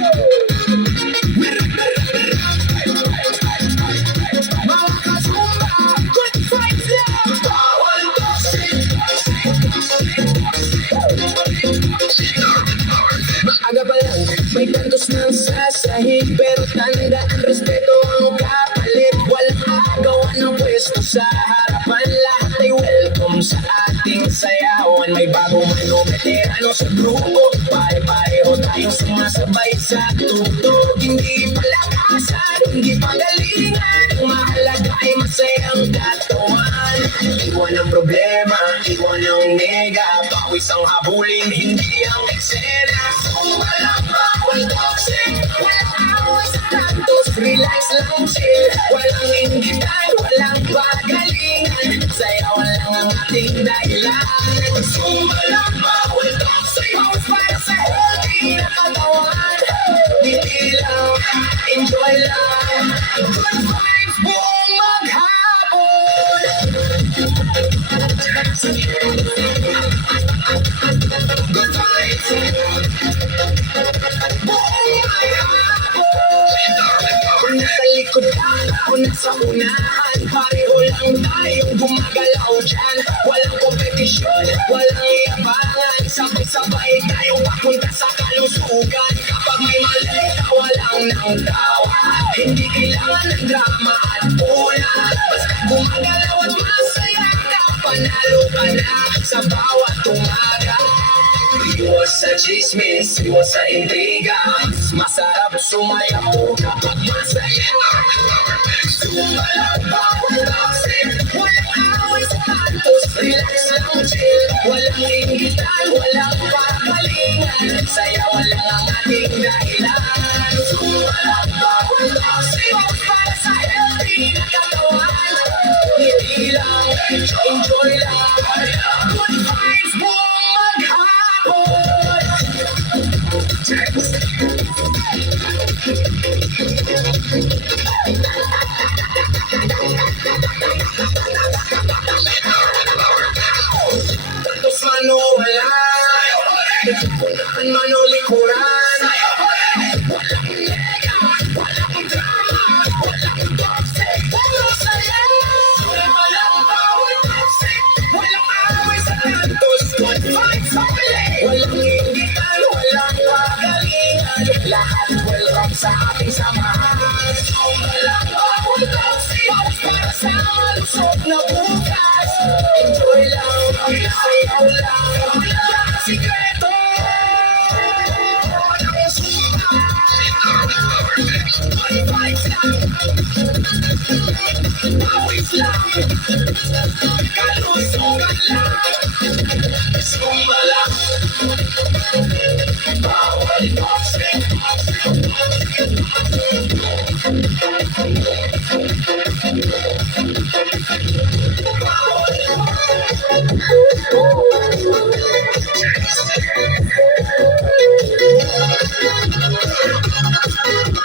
Mga kasumba, good vibes lang. Bawal toxic. Maaga pa lang, may tantos ng sasahig, pero tanda ang respeto ang kapalit. Walang agaw ng pwesto sa harapan, lahat ay welcome sa ating sayawan. May bagong veterano sa grupo, pare-pareho tayong sumasabay sa tugtog. Hindi palakasan, hindi pagalingan, ang mahalaga ay masayang katawan. Iwan ang problema, iwan ang nega, pawis ang habulin, hindi ang eksena. Walang bawal toxic, walang away sa tantos, relax lang chill. Walang inggitan, walang pagalingan, sayawan lang ang ating dahilan. Walang bawal toxic, pawis para sa healthy na katawan. Hindi lang, enjoy lang, good vibes buong maghapon. Good vibes buong maghapon. Nasa likod lang ako, nasa unahan, pareho lang tayong gumagalaw dyan. Walang kompetisyon, walang yabangan, sabay-sabay tayong papunta sa kalusugan. Kapag may mali, walang nang tawa, hindi kailangan ng drama at pula. Basta gumagalaw at masaya ka, panalo ka na sa bawat umaga. Iwas sa chismis, iwas sa intriga, mas masarap sumayaw kapag masaya. Sumayaw bawal toxic, walang away sa tantos, relax lang chill. Walang inggitan, walang pagalingan, sayawan lang ang ating dahilan. Sumayaw bawal toxic, para sa healthy na katawan. Hindi lang, enjoy lang, good vibes buong maghapon. Tantos man o wala, unahan man o likuran, walang nega, walang drama, walang toxic, puro saya. Walang bawal toxic, walang away sa tantos, good vibes only. Walang inggitan, walang pagalingan, lahat welcome sa ating samahan. Walang bawal toxic, para sa malusog na bukas. Enjoy lang, sayaw lang, walang sikreto. Walang suka, good vibes lang, pawis lang, kalusugan lang. Sumba lang, bawal toxic. Bawal toxic.